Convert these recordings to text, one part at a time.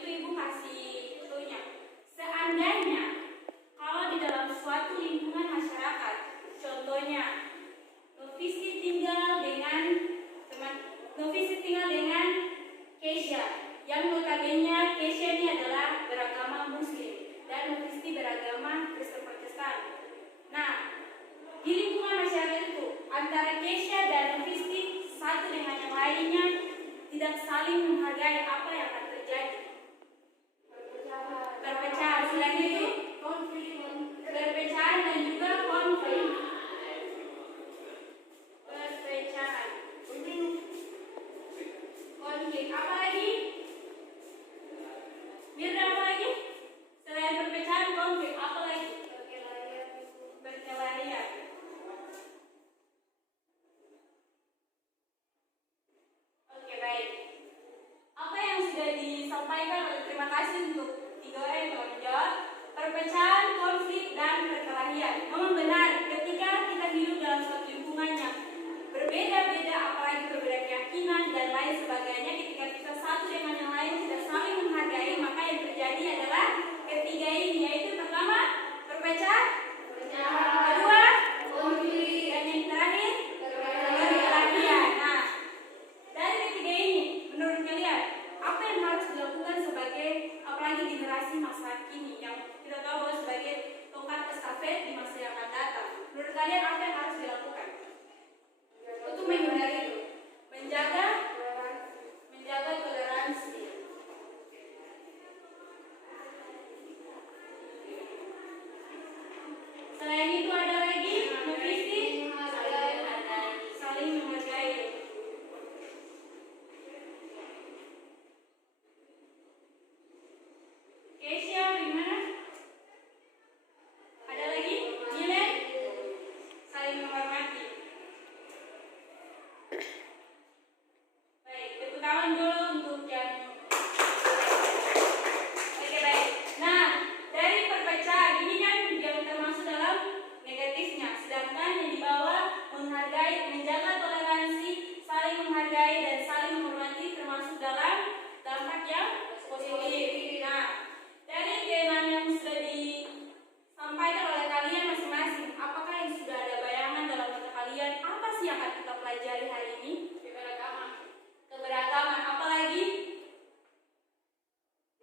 itu Ibu kasih cluenya. Seandainya kalau di dalam suatu lingkungan masyarakat, contohnya Novisi tinggal dengan Keisha, yang notabene Keisha ini adalah beragama Muslim dan Novisi beragama Kristen Protestan. Nah, di lingkungan masyarakat itu antara Keisha dan Novisi satu dengan yang lainnya tidak saling menghargai, apa yang akan terjadi? Perpecahan. Selain itu perpecahan dan juga konflik. Perpecahan, konflik. Apa lagi? Mirna, apa lagi? Selain perpecahan, konflik, apa lagi? Perkelahian. Oke, baik. Apa yang sudah disampaikan? Terima kasih untuk 3 orang yang telah menjawab. Perpecahan, konflik, dan perkelahian. Memang benar, ketika kita hidup dalam suatu lingkungan yang berbeda-beda, apalagi berbeda keyakinan dan lain sebagainya, ketika kita satu dengan yang lain tidak saling menghargai, maka yang terjadi adalah ketiga ini, yaitu pertama, perpecahan, kedua, konflik, dan yang terakhir, perkelahian. Nah, dari ketiga ini, menurut kalian, apa yang harus dilakukan sebagai, apalagi generasi masa kini yang kita tahu sebagai tongkat estafet di masa yang akan datang? Menurut kalian apa yang harus dilakukan untuk menghindari itu? Menjaga toleransi. Selain itu ada lagi Novisi, saling menghargai. Keisha, gimana? Ada lagi? Nilai? Saling menghormati. Baik, tepuk tangan dulu untuk yang. Oke, baik. Nah, dari perpecahan ini kan yang termasuk dalam negatifnya, sedangkan yang di bawah menghargai, menjaga toleransi, saling menghargai dan saling menghormati termasuk dalam dampak yang positif. Nah, dari keenam yang sudah disampaikan oleh kalian masing-masing, apakah yang sudah ada bayangan dalam otak kalian apa sih yang akan kita pelajari hari ini? Keberagaman. Apalagi?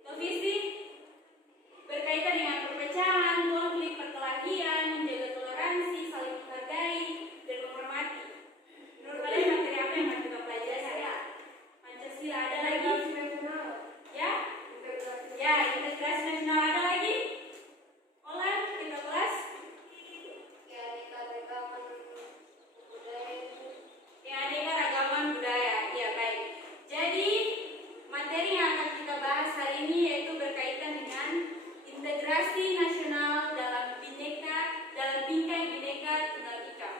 Novisi berkaitan dengan perpecahan, konflik, perkelahian, menjaga toleransi, saling menghargai, dan menghormati. Menurut kalian materi apa yang akan kita pelajari hari ini? Pancasila. Ada lagi? Ya? Ya, integrasi nasional. Ada lagi? Olan, kita kelas? Keanekaragaman budaya. Ya, baik. Jadi, materi yang akan kita bahas hari ini yaitu berkaitan dengan integrasi nasional dalam bingkai Bhinneka Tunggal Ika.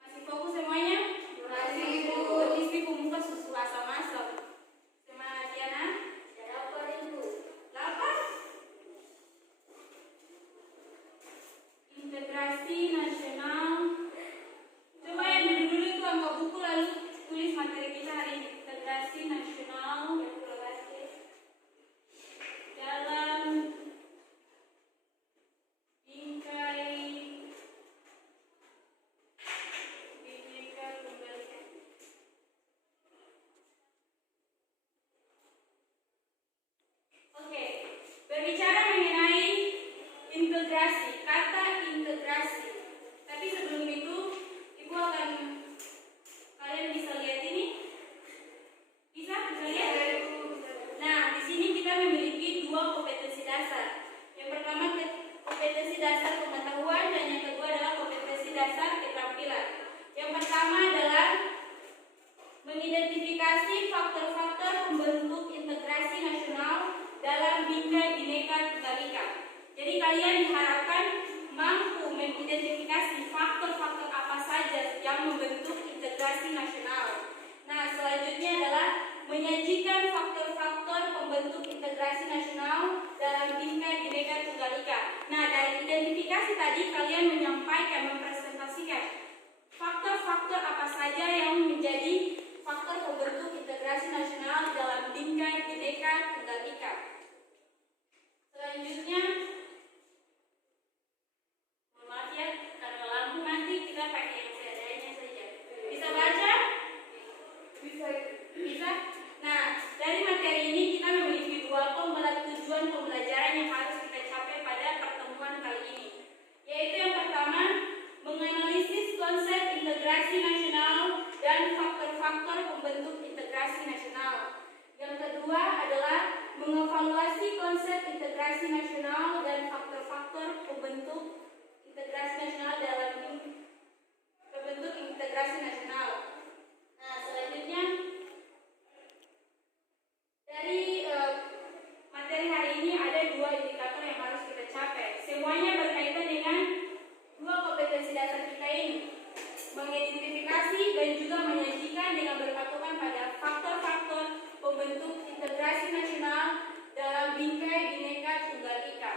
Masih fokus semuanya? Masih, Bu. Isi pemuka susu asam-asam. Semangat ya, Nak? Lapar, Ibu. Lapar? Integrasi nasional. Coba yang dulu-dulu itu angkat buku lalu tulis materi kita hari ini. Integrasi nasional dalam bingkai Bhinneka Tunggal Ika. Oke, berbicara mengenai integrasi, kata integrasi. Tapi sebelum itu, Ibu akan, kalian bisa lihat ini? Bisa lihat? Nah, di sini kita memiliki 2 kompetensi dasar. Yang pertama kompetensi dasar pengetahuan dan yang kedua adalah kompetensi dasar keterampilan. Yang pertama adalah mengidentifikasi faktor-faktor pembentuk integrasi nasional dalam bingkai Bhinneka Tunggal Ika. Jadi kalian diharapkan mampu mengidentifikasi faktor-faktor apa saja yang membentuk integrasi nasional. Nah, selanjutnya adalah menyajikan faktor-faktor pembentuk integrasi nasional dalam bingkai Bhinneka Tunggal Ika. Nah, dari identifikasi tadi kalian menyampaikan, mempresentasikan faktor-faktor apa saja yang menjadi faktor pembentuk integrasi nasional dalam bingkai Bhinneka konsep integrasi nasional dan faktor-faktor pembentuk integrasi nasional dalam pembentuk integrasi nasional. Nah, selanjutnya dari materi hari ini ada 2 indikator yang harus kita capai. Semuanya berkaitan dengan 2 kompetensi dasar kita ini, mengidentifikasi dan juga menyajikan dengan berpatokan pada faktor-faktor pembentuk integrasi nasional dalam bingkai Bhinneka Tunggal Ika.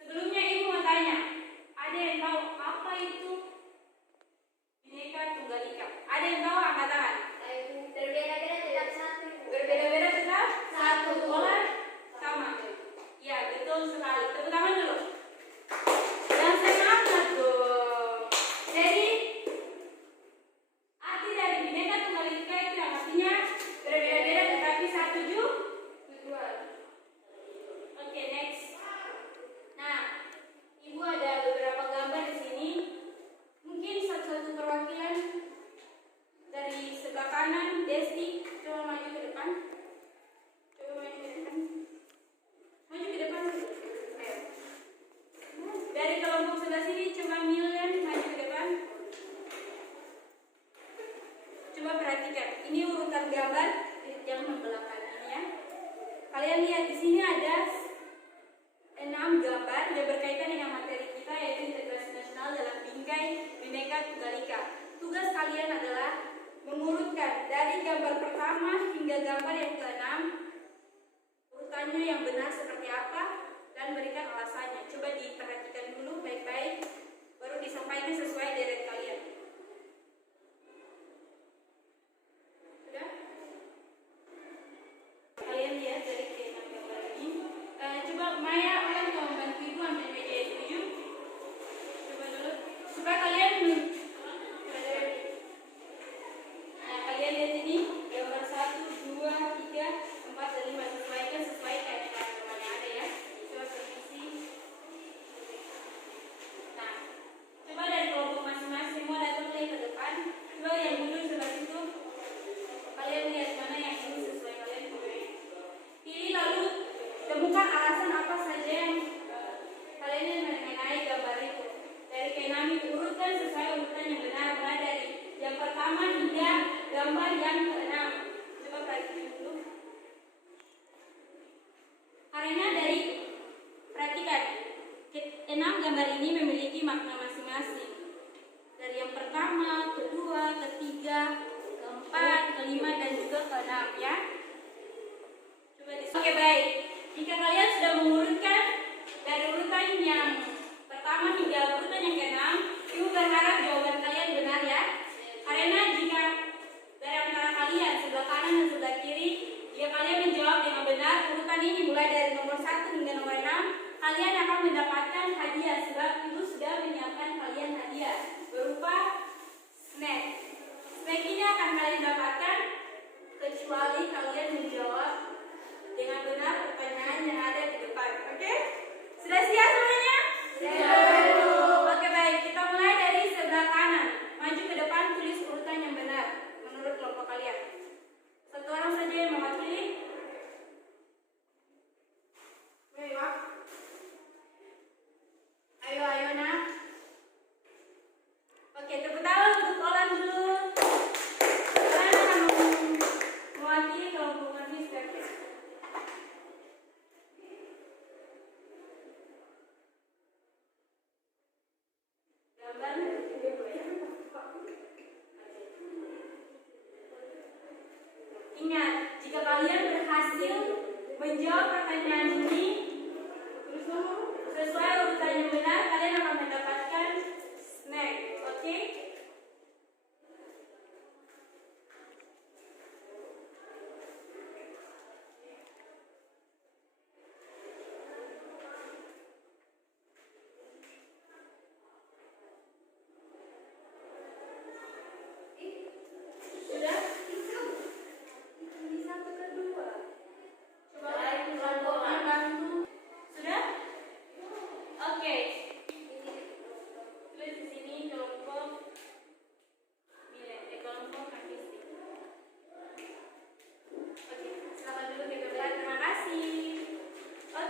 Sebelumnya Ibu mau tanya, ada yang tahu apa itu Bhinneka Tunggal Ika? Ada yang tahu? Angkat tangan. Berbeda-beda tetap satu. Berbeda-beda tetap satu. Olah sama. Ya, betul sekali. Tepuk tangan dulu. Yang semangat dong. Jadi arti dari Bhinneka Tunggal Ika itu yang artinya berbeda-beda tetapi satu tujuan. Oke, next. Nah, Ibu ada beberapa gambar di sini. Mungkin satu-satu perwakilan dari sebelah kanan, Desti, coba maju ke depan. Coba maju ke depan. Maju ke depan. Ayo. Dari kelompok sebelah sini, coba Millen maju ke depan. Coba perhatikan, ini urutan gambar yang membelakang ini ya. Kalian lihat di sini ada 6 gambar yang berkaitan dengan materi kita, yaitu integrasi nasional dalam bingkai Bhinneka Tunggal Ika. Tugas kalian adalah mengurutkan dari gambar pertama hingga gambar yang ke-6, urutannya yang benar seperti apa dan berikan alasannya. Coba diperhatikan dulu baik-baik, baru disampaikan sesuai deret kalian. Sudah? Kalian lihat dari ke-6 gambar ini. Coba Maya, kalian mau membantu Ibu ambil meja yang 7. Coba dulu supaya kalian kalian lihat ini gambar 1, 2, 3, 4, dan 5. Sesuaikan teman-teman yang ada ya. Coba permisi. Nah, coba dari kelompok masing-masing mau datang ke depan. Coba yang dulu sebelah situ. Kalian lihat mana yang dulu sesuai kalian pilih. Pilih lalu temukan alasan apa saja yang kalian yang mengenai gambar itu. Dari ke-6 itu urutkan sesuai urutan yang benar, mulai dari yang pertama hingga gambar yang ke-6. Coba perhatikan dulu. Karena dari perhatikan 6 gambar ini memiliki makna masing-masing. Dari yang pertama, kedua, ketiga, keempat, kelima, dan juga ke-6 ya. Coba Oke, baik. Jika kalian sudah mengurutkan dari urutan yang pertama hingga urutan yang ke-6, Ibu berharap jawaban kalian benar ya. Karena jika dari antara kalian sebelah kanan dan sebelah kiri, jika kalian menjawab dengan benar urutan ini mulai dari nomor 1 hingga nomor 6, kalian akan mendapatkan hadiah sebab Ibu sudah menyiapkan kalian hadiah berupa snack. Snack ini akan kalian dapatkan kecuali kalian menjawab dengan benar pertanyaan yang ada di depan. Oke? Sudah siap semuanya? Siap. Oke, baik. Kita mulai dari sebelah kanan. Maju ke depan, tulis urutan yang benar menurut kelompok kalian. Satu orang saja yang mewakili. Ayo nak. Oke, tepuk tangan untuk Olan dulu. Olan akan mewakili kelompok Magister. Ingat, jika kalian berhasil menjawab pertanyaan ini sesuai urutan yang benar, kalian akan mendapatkan snack. Oke? Sudah? Ini satu kedua. Coba kelompoknya bantu. Sudah? Oke. Tulis di sini kelompok kelompok artistik. Oke, selamat dulu kita belajar. Terima kasih. Oke.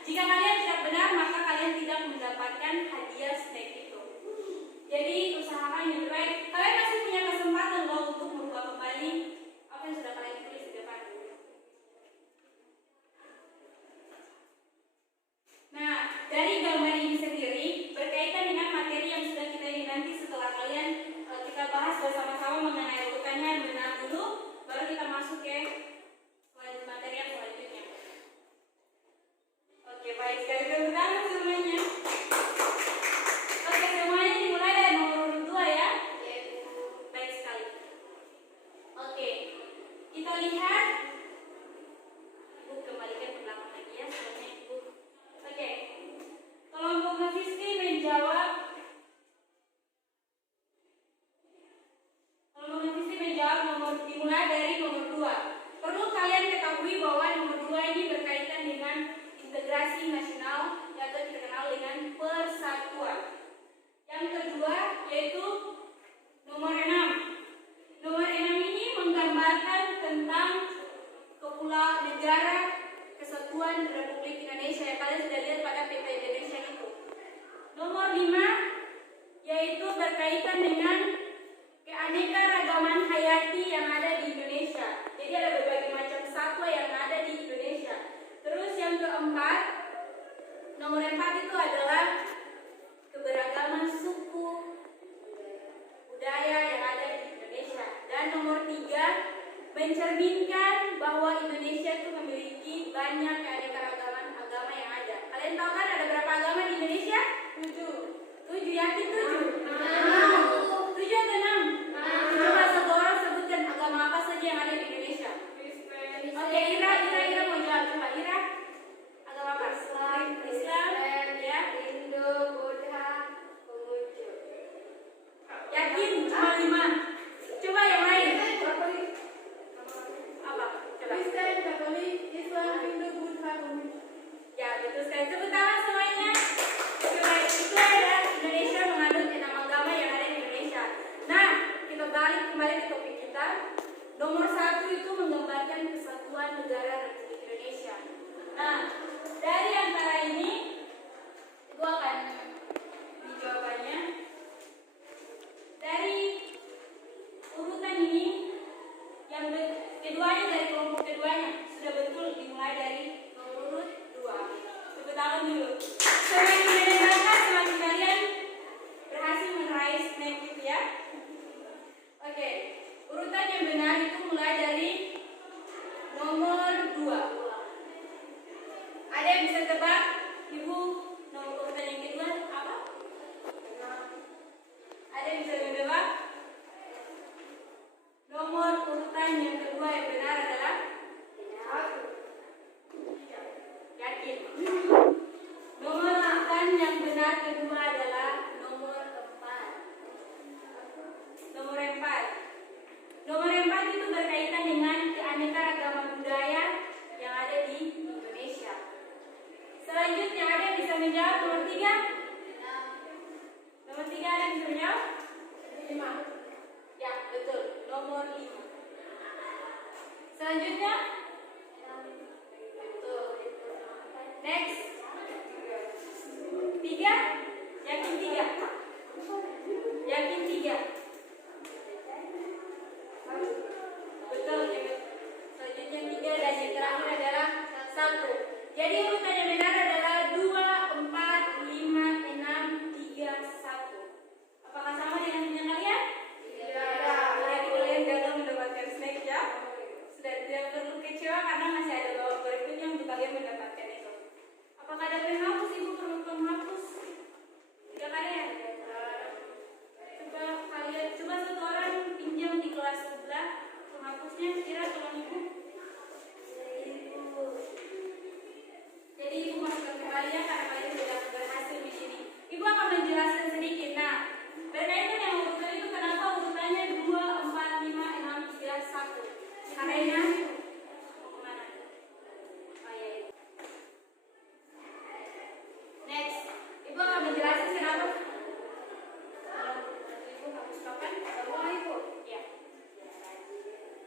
Jika kalian tidak benar, maka kalian tidak mendapatkan hadiah snack itu. Jadi usahakan yang terbaik. Kalian masih punya kesempatan loh untuk merubah kembali apa yang sudah kalian tulis di depan. Nah, dari gambar ini sendiri berkaitan dengan materi yang sudah kita ini nanti setelah kalian kita bahas bersama-sama mengenai urutannya benar dulu, baru kita masuk ke materi yang selanjutnya. Oke, baik sekali, tepuk tangan semuanya. Oke, semuanya dimulai dari nomor urut 2 ya. Baik sekali. Oke, kita lihat. Ibu kembalikan ke belakang lagi ya, soalnya Ibu. Oke, kelompok Mafisti menjawab. Kelompok Mafisti menjawab dimulai dari nomor 2. Perlu kalian ketahui bahwa nomor 2 ini berkaitan dengan integrasi nasional atau kita kenal dengan persatuan. Yang kedua yaitu nomor 6. Nomor 6 ini menggambarkan tentang kepulauan negara kesatuan Republik Indonesia yang kalian sudah lihat pada peta Indonesia itu. Nomor 5 yaitu berkaitan dengan keanekaragaman hayati yang ada di Indonesia. Jadi ada berbagai macam satwa yang ada di Indonesia. Terus yang keempat, nomor 4 itu adalah keberagaman suku budaya yang ada di Indonesia. Dan nomor 3 mencerminkan bahwa Indonesia itu memiliki banyak keanekaragaman agama yang ada. Kalian tahu kan ada berapa agama di Indonesia? 7. Yakin 7? 7 atau 6? Coba satu orang sebutkan agama apa saja yang ada di Indonesia. Oke, Ira mau jawab. Coba Ira, agama apa? Islam, ya. Hindu, Buddha, Konghucu. Yakin cuma 5. Coba yang lain. Apa? Coba. Kristen, Katolik, Islam, Hindu, Buddha, Konghucu. Ya, betul sekali. Tepuk tangan semuanya. Coba itu ada Indonesia mengandung 6 agama yang ada di Indonesia. Nah, kita balik kembali ke topik kita. Nomor 1 itu menggambarkan kesatuan negara Republik Indonesia. Nah, dari antara ini itu akan di jawabannya. Dari urutan ini yang keduanya dari kelompok keduanya sudah betul dimulai dari nomor urut 2. Tepuk tangan dulu. Semakin mendengarkan semakin kalian berhasil meraih snack gitu ya. Oke, urutan yang benar itu mulai dari nomor 2. Ada yang bisa tebak Ibu nomor urutan yang kedua apa? Ada yang bisa menebak? Nomor urutan yang kedua yang benar adalah 1. Yakin? Nomor urutan yang benar kedua adalah nomor 4. Nomor 4. Nomor 4 itu berkaitan dengan keanekaragaman budaya yang ada di Indonesia. Selanjutnya ada yang bisa menjawab nomor 3? Nomor 3 ada yang bisa menjawab? 5. Ya, betul. Nomor 5. Selanjutnya? Betul. Next. 3? Yakin 3? Yakin 3? Betul. Selanjutnya 3 dan yang terakhir adalah 1. Jadi urutan yang benar adalah 2, 4, 5, 6, 3, 1. Apakah sama dengan punya kalian? Tidak. Berarti kalian gagal mendapatkan snack ya. Sudah tidak perlu kecewa karena masih ada babak berikutnya untuk kalian mendapatkan itu. Apakah ada penghapus? Ibu perlu penghapus? Tidak kalian? Coba satu orang pinjam di kelas sebelah penghapusnya. Kira tolong Ibu. Jadi Ibu masukkan kembali ya karena kalian sudah berhasil di sini. Ibu akan menjelaskan sedikit. Nah, berkaitan yang urutan itu kenapa urutannya 2, 4, 5, 6, 3, 1. Caranya mau kemana? Oh iya. Next, Ibu akan menjelaskan kenapa. Ibu hapus kapan? Semua Ibu. Ya.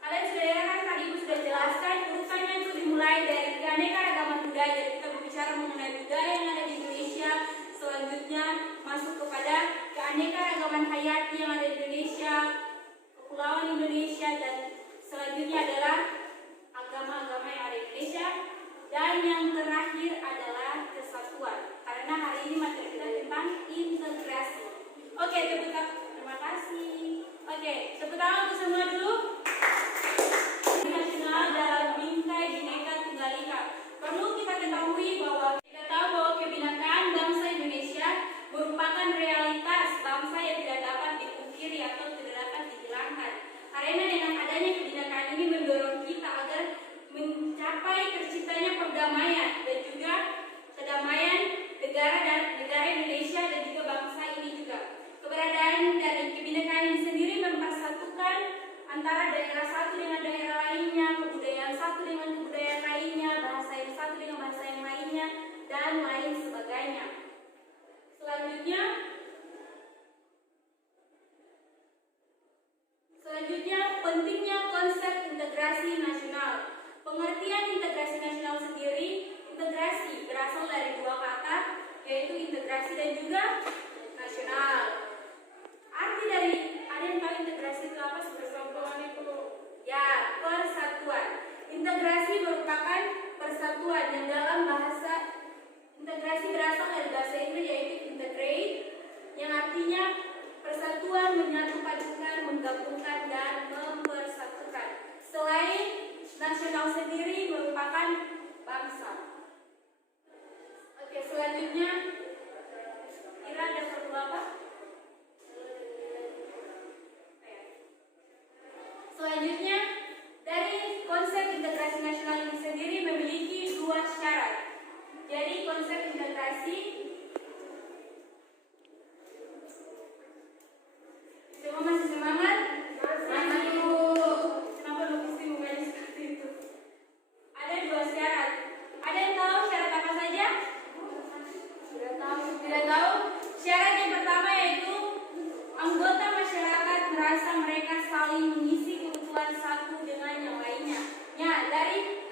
Kalian sudah lihat kan tadi Ibu sudah jelaskan urutannya itu dimulai dari keanekaragaman budaya. Kita berbicara berbicara mengenai budaya yang ada di Indonesia. Selanjutnya masuk kepada keanekaragaman hayati yang ada di Indonesia, kepulauan Indonesia, dan selanjutnya adalah agama-agama yang ada di Indonesia. Dan yang terakhir adalah kesatuan. Karena hari ini materi kita tentang integrasi. Oke, tepuk tangan. Terima kasih. Oke, tepuk tangan untuk semua dulu. Nasional dalam bingkai Bhinneka Tunggal Ika. Perlu kita ketahui bahwa kebinekaan bangsa Indonesia merupakan realitas bangsa yang tidak dapat dipungkiri atau tidak dapat dihilangkan. Karena dengan adanya kebinekaan ini mendorong kita agar mencapai terciptanya perdamaian dan juga kedamaian negara Indonesia dan juga bangsa ini juga. Keberadaan dari kebinekaan ini sendiri mempersatukan antara daerah satu dengan daerah lainnya, kebudayaan satu dengan kebudayaan lainnya, bahasa yang satu dengan bahasa yang lainnya, dan lain sebagainya. Selanjutnya pentingnya konsep integrasi nasional. Pengertian integrasi nasional sendiri, integrasi berasal dari dua kata, yaitu integrasi dan juga nasional. Arti dari, ada yang tahu integrasi itu apa? Persatuan itu. Ya, persatuan. Integrasi merupakan persatuan yang dalam bahasa integrasi berasal dari bahasa Inggris yaitu integrate, yang artinya persatuan, menyatupadukan, menggabungkan, dan mempersatukan. Selain nasional sendiri merupakan bangsa. Oke, selanjutnya kira ada perlu apa? Selanjutnya, dari konsep integrasi nasional ini sendiri memiliki dua syarat. Jadi konsep integrasi, semua masih semangat? Masih. Kenapa logistik mukanya seperti itu? Ada dua syarat. Ada yang tahu syarat apa saja? Tidak tahu. Syarat yang pertama yaitu anggota masyarakat merasa mereka saling mengisi kebutuhan satu dengan yang lainnya. Ya, dari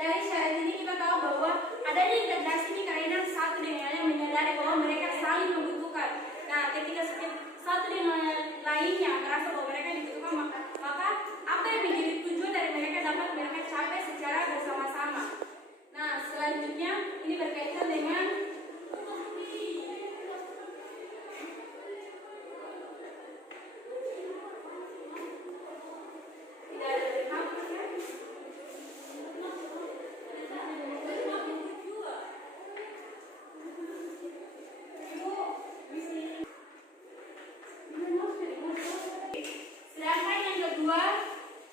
syarat ini kita tahu bahwa adanya integrasi ini karena satu dengan yang lain menyadari bahwa mereka saling membutuhkan. Nah, ketika satu dengan yang lainnya merasa bahwa mereka dibutuhkan, maka apa yang menjadi tujuan dari mereka dapat mereka capai secara bersama-sama. Nah, selanjutnya ini berkaitan dengan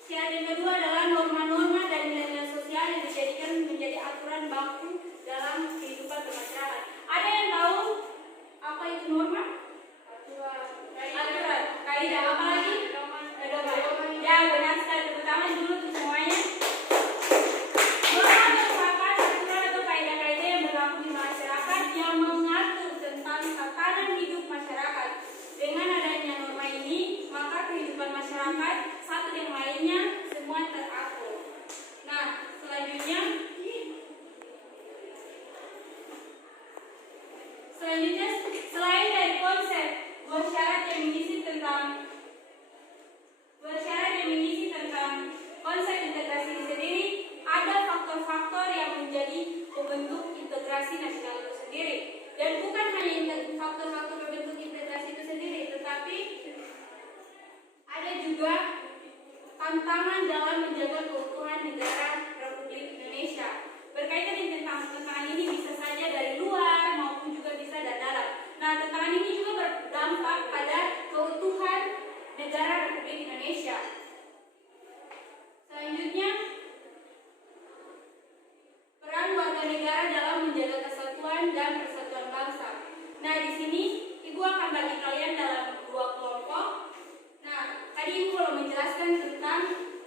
syarat yang kedua adalah norma-norma dan nilai-nilai sosial yang dijadikan menjadi aturan baku dalam kehidupan bermasyarakat. Ada yang tahu apa itu norma? Aturan, kaidah, apa lagi? Pedoman. Ya, benar sekali. Tepuk tangan dulu untuk semuanya. Norma merupakan aturan atau kaidah-kaidah yang berlaku di masyarakat yang mengatur tentang tatanan hidup masyarakat. Dengan adanya norma ini, maka kehidupan masyarakat satu yang lainnya semua teratur. Nah, selanjutnya selain dari konsep dua syarat yang mengisi tentang konsep integrasi ini sendiri, ada faktor-faktor yang menjadi pembentuk integrasi nasional itu sendiri. Dan bukan hanya faktor-faktor pembentuk integrasi itu sendiri, tetapi ada juga tantangan dalam menjaga keutuhan negara Republik Indonesia. Berkaitan dengan tantangan ini bisa saja dari luar maupun juga bisa dari dalam. Nah, tantangan ini juga berdampak pada keutuhan negara Republik Indonesia. Selanjutnya, peran warga negara dalam menjaga kesatuan dan persatuan bangsa. Nah, di sini Ibu akan bagi kalian dalam dua kelompok. Nah, tadi Ibu belum menjelaskan tentang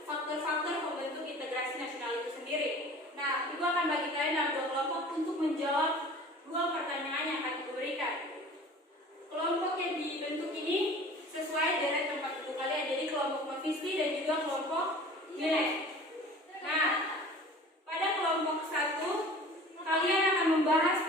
faktor-faktor pembentuk integrasi nasional itu sendiri. Nah, Ibu akan bagi kalian dalam dua kelompok untuk menjawab dua pertanyaan yang akan Ibu berikan. Kelompok yang dibentuk ini sesuai dengan tempat duduk kalian, jadi kelompok Mafisli dan juga kelompok Yunet. Nah, pada kelompok 1 kalian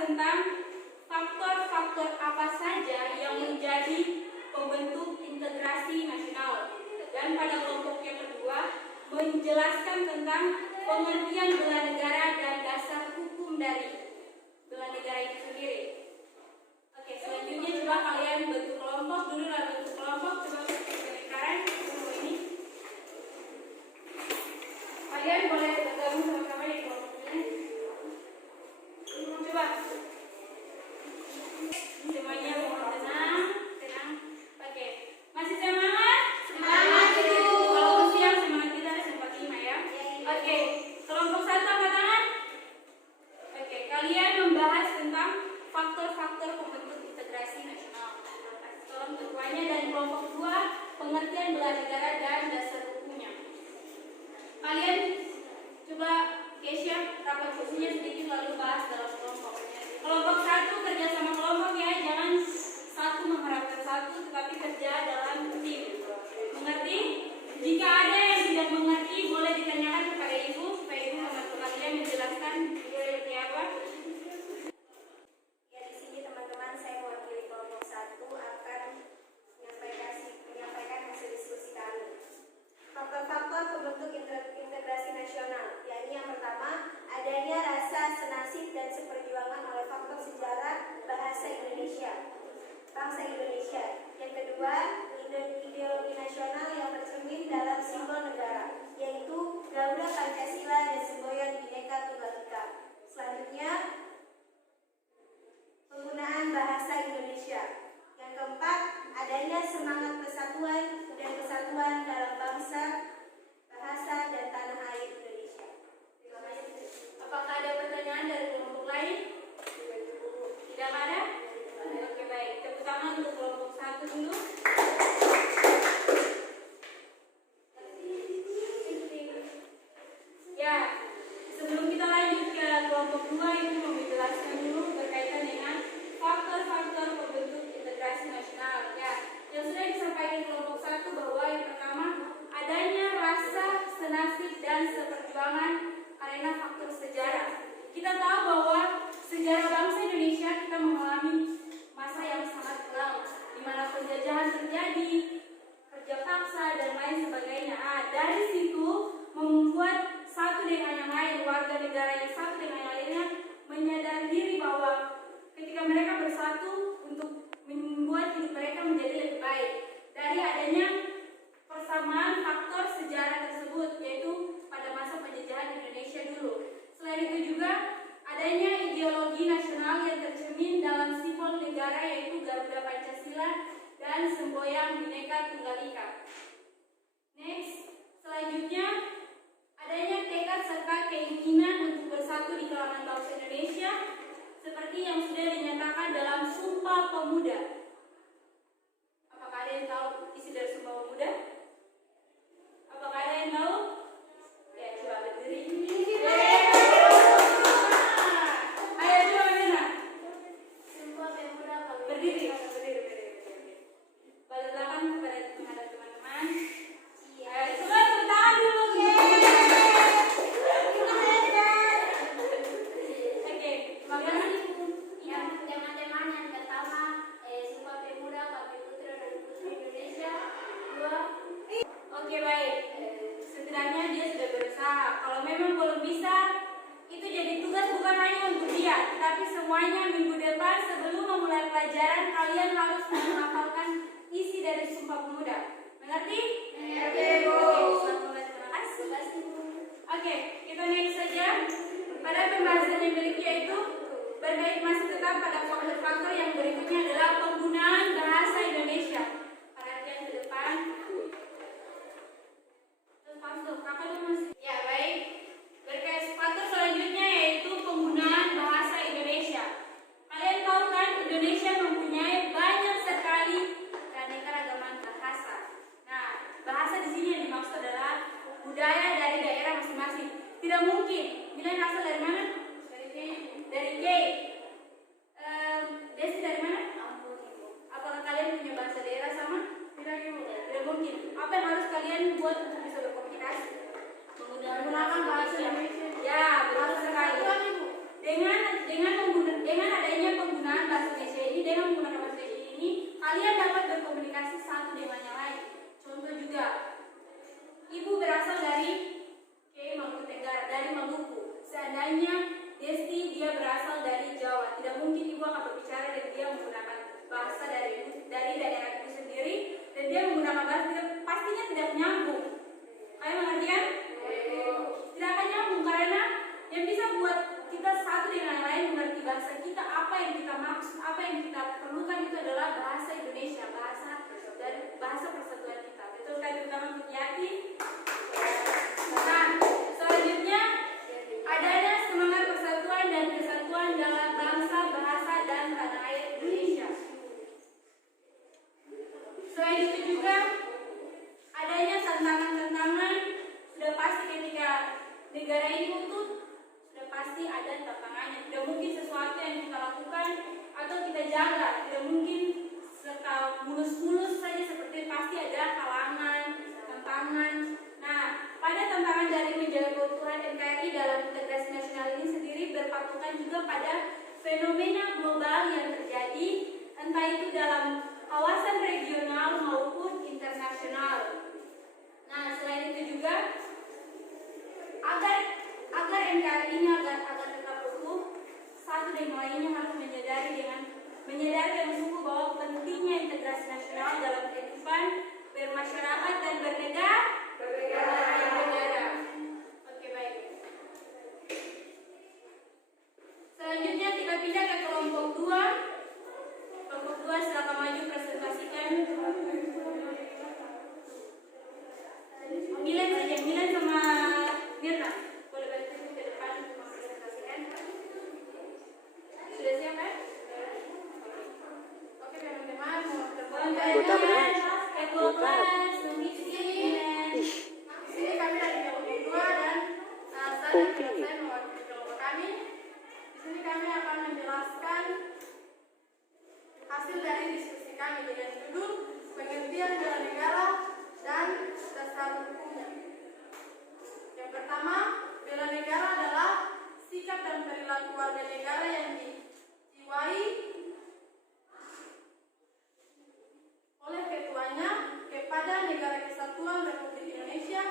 tentang faktor-faktor apa saja yang menjadi pembentuk integrasi nasional. Dan pada kelompok yang kedua, menjelaskan tentang pengertian bela negara dan dasar hukum dari bela negara itu sendiri. Oke, selanjutnya coba kalian bentuk kelompok dulu lah, bentuk kelompok. Coba lingkaran seperti ini. Kalian boleh bergabung sama-sama di kelompok ini. Coba. Semuanya mohon tenang. Oke, masih semangat? Semangat, Ibu. Kalau siang semangat kita ada sempat 5 ya. Oke, kelompok 1 angkat tangan. Oke, kalian membahas tentang faktor-faktor pembentuk integrasi nasional. Tolong ketuanya. Dan kelompok 2, pengertian bela negara dan dasar hukumnya. Kalian coba Keisha rapat kursinya sedikit lalu bahas dalam kelompok. Kelompok 1 kerja sama kelompok ya, jangan satu mengharapkan satu, tetapi kerja dalam tim. Mengerti? Jika ada yang tidak mengerti, boleh ditanyakan kepada ibu supaya ibu membantu kalian menjelaskan seperti apa. Ya, di sini teman-teman saya mewakili kelompok 1 akan menyampaikan hasil diskusi kami. Faktor-faktor pembentuk integrasi nasional, yakni yang pertama, adanya rasa senasib dan seperjuangan oleh faktor sejarah bahasa Indonesia, bangsa Indonesia. Yang kedua, ideologi nasional yang tercermin dalam simbol negara, yaitu Garuda Pancasila dan semboyan Bhinneka Tunggal Ika. Selanjutnya, penggunaan bahasa Indonesia. Yang keempat, adanya semangat persatuan dan kesatuan dalam bangsa, bahasa, dan tanah air Indonesia. Terima kasih. Apakah ada pertanyaan dari kelompok lain? Tidak ada? Oke, baik. Tepuk tangan untuk kelompok 1 dulu. Ya, sebelum kita lanjut ke kelompok 2, Ibu mau menjelaskan dulu berkaitan dengan faktor-faktor pembentuk integrasi nasional. Ya, yang sudah disampaikan kelompok 1 bahwa yang pertama adanya rasa senasib dan seperjuangan karena faktor sejarah. Kita tahu bahwa sejarah bangsa Indonesia kita mengalami masa yang sangat kelam, di mana penjajahan terjadi, kerja paksa dan lain sebagainya. Dari situ membuat satu dengan yang lain, warga negara yang satu dengan yang lainnya menyadari diri bahwa ketika mereka bersatu untuk membuat hidup mereka menjadi lebih baik. Dari adanya persamaan faktor sejarah tersebut, yaitu pada masa penjajahan Indonesia dulu. Selain itu juga adanya ideologi nasional yang tercermin dalam simbol negara, yaitu Garuda Pancasila dan semboyan Bhinneka Tunggal Ika. Next, selanjutnya adanya tekad serta keinginan untuk bersatu di kalangan bangsa Indonesia, seperti yang sudah dinyatakan dalam Sumpah Pemuda. Apakah ada yang tahu isi dari Sumpah Pemuda? Apakah ada yang tahu? Ya, coba berdiri. Ayo coba Nina. Sumpah Pemuda Berdiri. Balik belakang kepada teman-teman. Ayo coba tepuk tangan dulu. Oke, bagaimana? yang tema-tema yang pertama Sumpah Pemuda Kami Putra dan Putri Indonesia. 2. Oke, baik. Setidaknya dia sudah berusaha. Kalau memang belum bisa, itu jadi tugas bukan hanya untuk dia, tetapi semuanya minggu depan sebelum memulai pelajaran kalian harus menghafalkan isi dari Sumpah Pemuda. Mengerti? Mengerti, Bu. Oke, selamat terima kasih. Oke, kita next saja. Pada pembahasan yang berikutnya itu berkait masih tetap pada faktor-faktor yang berikutnya adalah penggunaan bahasa Indonesia. Perhatian ke depan. Kakak dulu masih. Ya, baik. Berkait faktor selanjutnya yaitu penggunaan bahasa Indonesia. Kalian tahu kan Indonesia mempunyai banyak sekali keanekaragaman bahasa. Nah, bahasa di sini yang dimaksud adalah budaya dari daerah masing-masing. Tidak mungkin. Milen asal dari mana? Dari K. Desi dari mana? Apakah kalian punya kalian dapat berkomunikasi satu dengan yang lain. Contoh juga, ibu berasal dari Maluku Tenggara, dari Maluku. Seandainya Desti dia berasal dari Jawa, tidak mungkin ibu akan berbicara dan dia menggunakan bahasa dari daerah ibu sendiri, dan dia menggunakan bahasa pastinya tidak nyambung. Kalian mengerti kan? Tidak akan nyambung, karena yang bisa buat kita satu dengan yang lain mengerti bahasa kita, apa yang kita maksud, apa yang kita perlukan itu adalah bahasa Indonesia, bahasa persatuan kita. Betul kan, terutama untuk Yati? Nah, selanjutnya adanya semangat persatuan dan kesatuan dalam bangsa, bahasa, dan tanah air Indonesia. Selain itu juga adanya tantangan-tantangan. Sudah pasti ketika negara ini utuh, sudah pasti ada tantangannya. Tidak mungkin sesuatu yang kita lakukan atau kita jaga, tidak mungkin serta mulus-mulus saja, seperti pasti ada halangan, tantangan. Nah, pada tantangan dari menjaga keutuhan NKRI dalam integrasi nasional ini sendiri berpatokan juga pada fenomena global yang terjadi, entah itu dalam kawasan regional maupun internasional. Nah, selain itu juga agar NKRI ini agar tetap utuh, satu dan lainnya harus menyadari dengan sungguh bahwa pentingnya integrasi nasional dalam kehidupan bermasyarakat dan bernegara. Oke, baik. Selanjutnya kita pindah ke kelompok 2. Kelompok 2 silakan maju presentasikan. Milan saja, Milan sama Mirna. Boleh balik ke depan untuk mempresentasikan. Sudah siap kan? Oke teman-teman, mau terbuka ketua kelas mengisi. Di sini kami dari kelompok 2 dan saya mewakili kelompok kami. Di sini kami akan menjelaskan hasil dari diskusi kami dengan judul pengertian bela negara dan dasar hukumnya. Yang pertama, bela negara adalah sikap dan perilaku warga negara yang dijiwai oleh ketuanya kepada negara kesatuan Republik Indonesia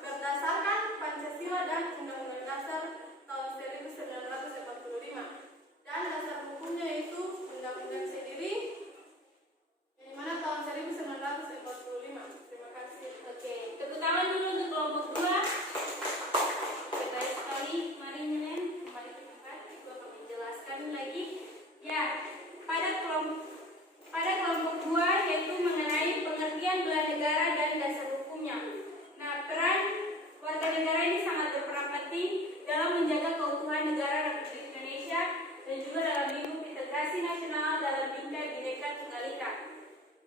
berdasarkan Pancasila dan Undang-Undang Dasar tahun 1945, dan dasar hukumnya itu undang-undang sendiri yang dimana tahun 1945. Terima kasih. Oke, tepuk tangan dulu untuk kelompok 2. Baik sekali, mari Milen, kembali ke tempat. Ibu akan menjelaskan lagi. Ya, pada kelompok 2 yaitu mengenai pengertian bela negara dan dasar hukumnya. Nah, peran warga negara ini sangat berperan penting dalam menjaga keutuhan negara Republik Indonesia dan juga dalam lingkup integrasi nasional dalam bingkai Bhinneka Tunggal Ika.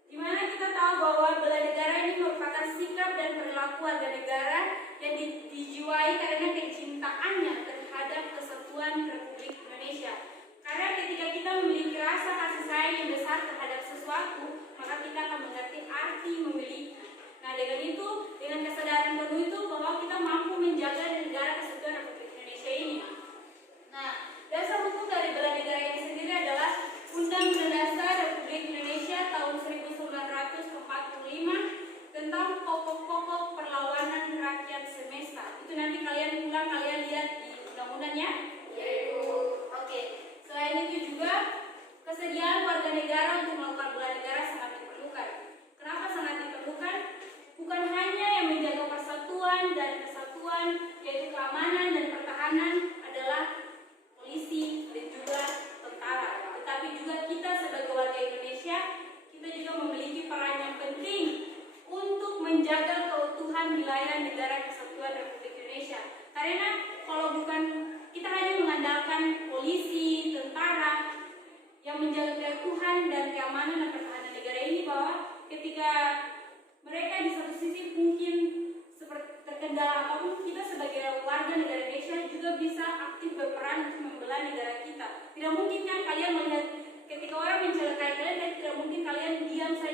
Di mana kita tahu bahwa bela negara ini merupakan sikap dan perilaku warga negara yang dijiwai karena kecintaannya terhadap kesatuan Republik Indonesia. Karena ketika kita memiliki rasa kasih sayang yang besar terhadap sesuatu, maka kita akan mengerti arti memiliki. Nah, dengan itu, dengan kesadaran penuh itu bahwa kita mampu menjaga negara kesatuan Republik Indonesia ini. Nah, dasar hukum dari bela negara ini sendiri adalah Undang-Undang Dasar Republik Indonesia tahun 1945 tentang pokok-pokok perlawanan rakyat semesta. Itu nanti kalian lihat di undang-undangnya. Oke. Selain itu juga kesediaan warga negara untuk melakukan bela negara sangat diperlukan. Kenapa sangat diperlukan? Bukan hanya yang menjaga persatuan dan kesatuan, yaitu keamanan dan pertahanan adalah polisi dan juga tentara. Tetapi juga kita sebagai warga Indonesia, kita juga memiliki peran yang penting untuk menjaga keutuhan wilayah negara kesatuan Republik Indonesia. Karena kalau bukan kita hanya mengandalkan polisi, tentara yang menjaga keutuhan dan keamanan dan pertahanan negara ini, bahwa ketika mereka di satu sisi mungkin seperti terkendala apapun, kita sebagai warga negara Indonesia juga bisa aktif berperan untuk membela negara kita. Tidak mungkin kan kalian melihat ketika orang mencelakai kalian, dan tidak mungkin kalian diam saja